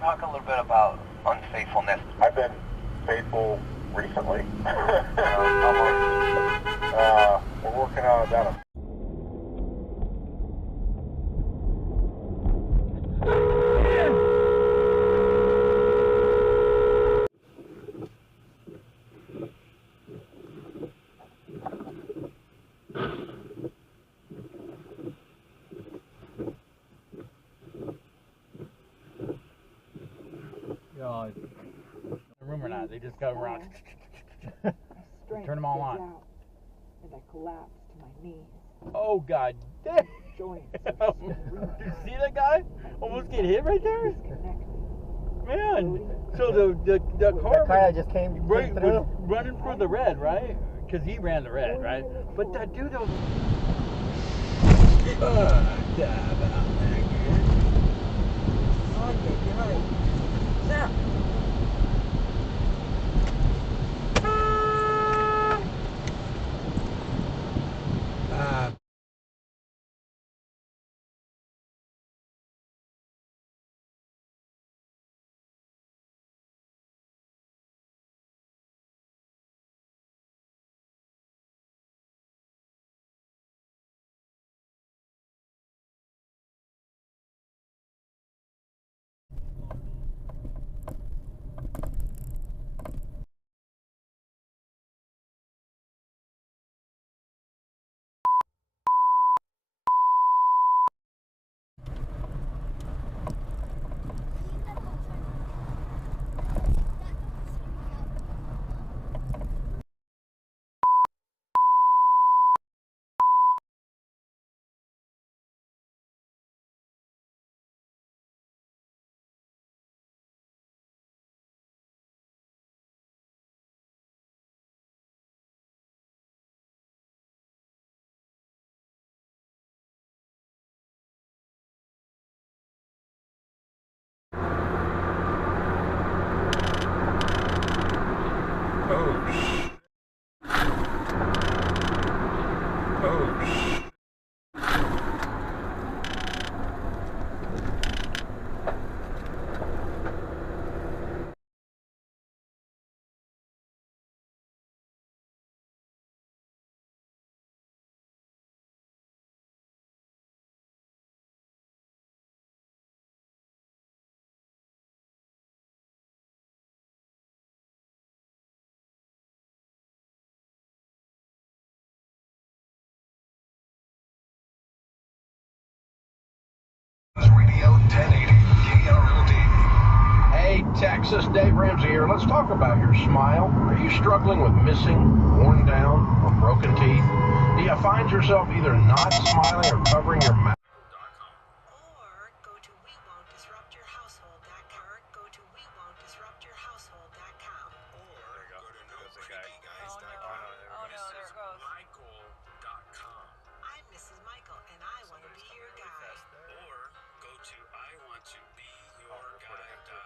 Talk a little bit about unfaithfulness. I've been faithful recently. We're working on about a room or not, they just go around. Turn them all on. And I collapsed to my knees. Oh god damn! Joints. You see that guy? Almost get hit right there? Man! So the car that just came was through? running for the red, right? Because he ran the red, right? But that dude was... Radio 1080 KRLD. Hey, Texas, Dave Ramsey here. Let's talk about your smile. Are you struggling with missing, worn down, or broken teeth? Do you find yourself either not smiling or covering your mouth? Or go to WeWon'tDisruptYourHousehold.com. Go to WeWon'tDisruptYourHousehold.com. Or go to NoPrettyGuys.com. Oh no, there it goes. Michael.com. I'm Mrs. Michael, and I want to be your guy. Or go to IWantToBeYourGuy.com.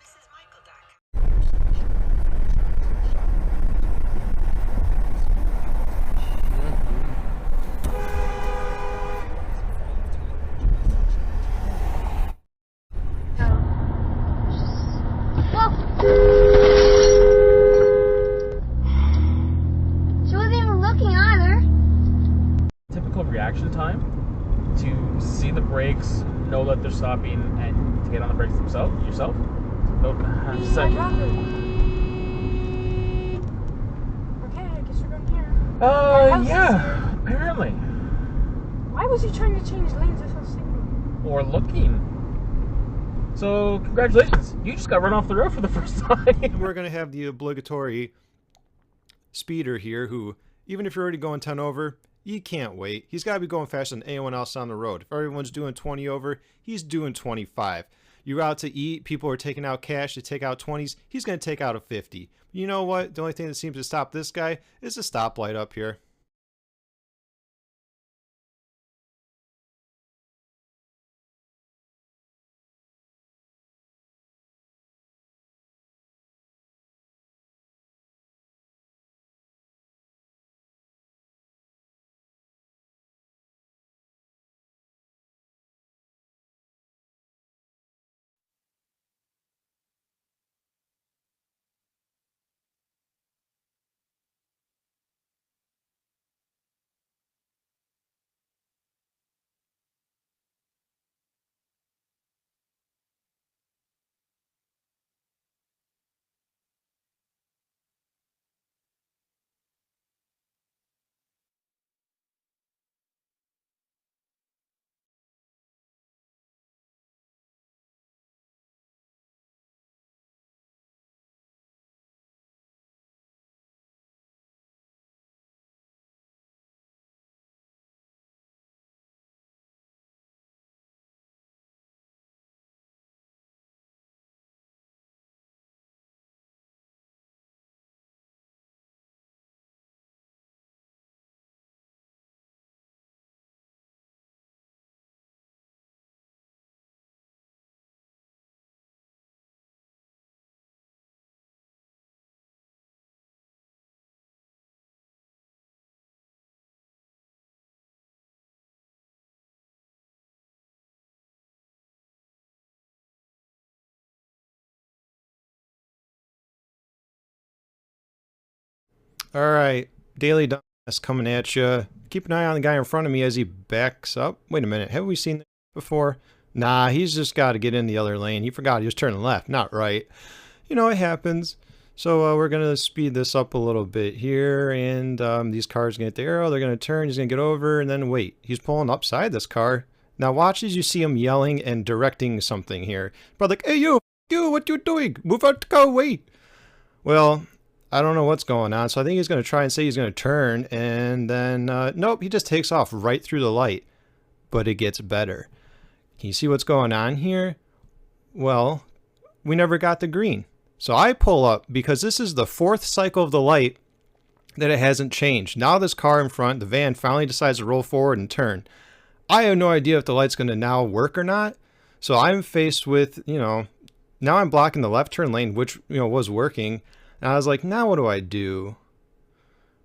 MrsMichael.com. She wasn't even looking either. Typical reaction time to see the brakes, know that they're stopping, and to get on the brakes yourself. Nope. Second. Okay, I guess we're going here. Yeah, apparently. Why was he trying to change lanes? That's so signal. Or looking. So, congratulations. You just got run off the road for the first time. We're going to have the obligatory speeder here who, even if you're already going 10 over, he can't wait. He's got to be going faster than anyone else on the road. If everyone's doing 20 over, he's doing 25. You're out to eat, people are taking out cash to take out 20s, he's going to take out a 50. You know what? The only thing that seems to stop this guy is a stoplight up here. All right, daily dumbass coming at you. Keep an eye on the guy in front of me as he backs up. Wait a minute, have we seen this before? Nah, he's just got to get in the other lane. He forgot he was turning left, not right. You know, it happens. So we're going to speed this up a little bit here, and these cars going to hit the arrow. They're going to turn. He's going to get over, and then wait. He's pulling upside this car. Now watch as you see him yelling and directing something here. But like, hey, you, what you doing? Move out, go, wait. Well, I don't know what's going on, so I think he's going to try and say he's going to turn, and then, nope, he just takes off right through the light. But it gets better. Can you see what's going on here? Well, we never got the green. So I pull up because this is the 4th cycle of the light that it hasn't changed. Now this car in front, the van, finally decides to roll forward and turn. I have no idea if the light's going to now work or not. So I'm faced with, you know, now I'm blocking the left turn lane, which, you know, was working. And I was like, now what do I do?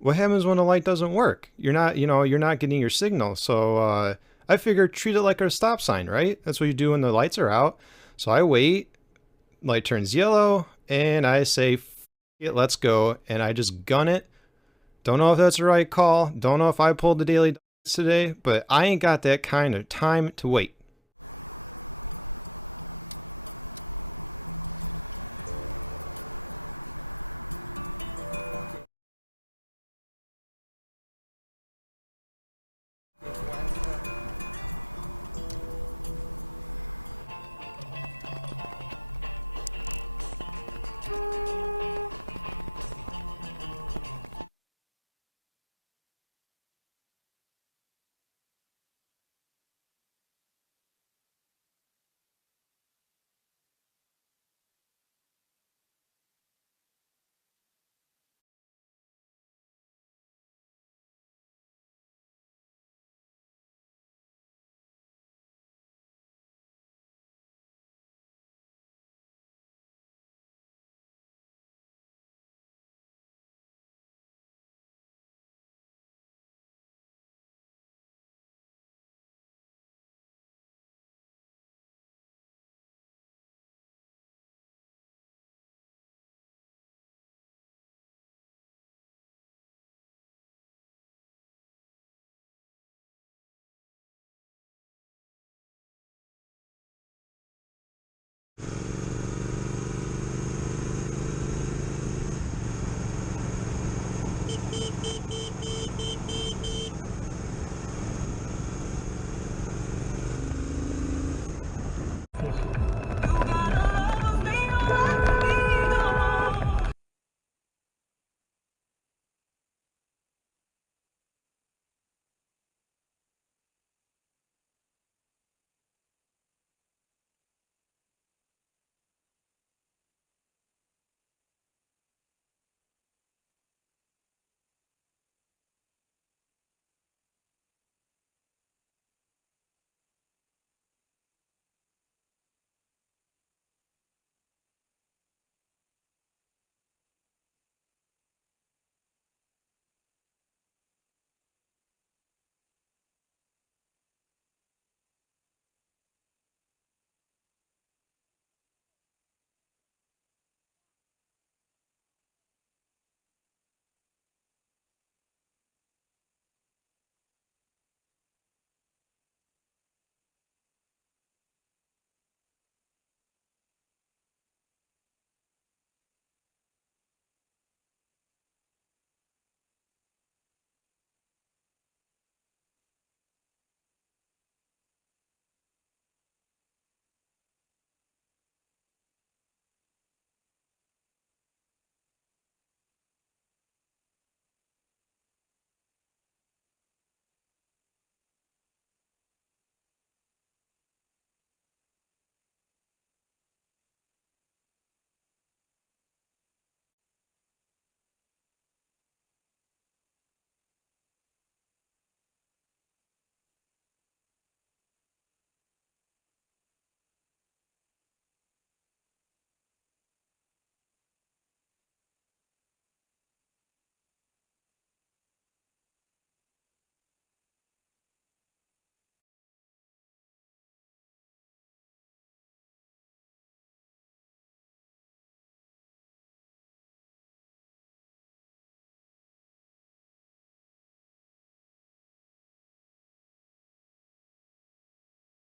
What happens when the light doesn't work? You're not, you know, you're not getting your signal. So I figured treat it like a stop sign, right? That's what you do when the lights are out. So I wait, light turns yellow, and I say, F it, let's go. And I just gun it. Don't know if that's the right call. Don't know if I pulled the daily today, but I ain't got that kind of time to wait.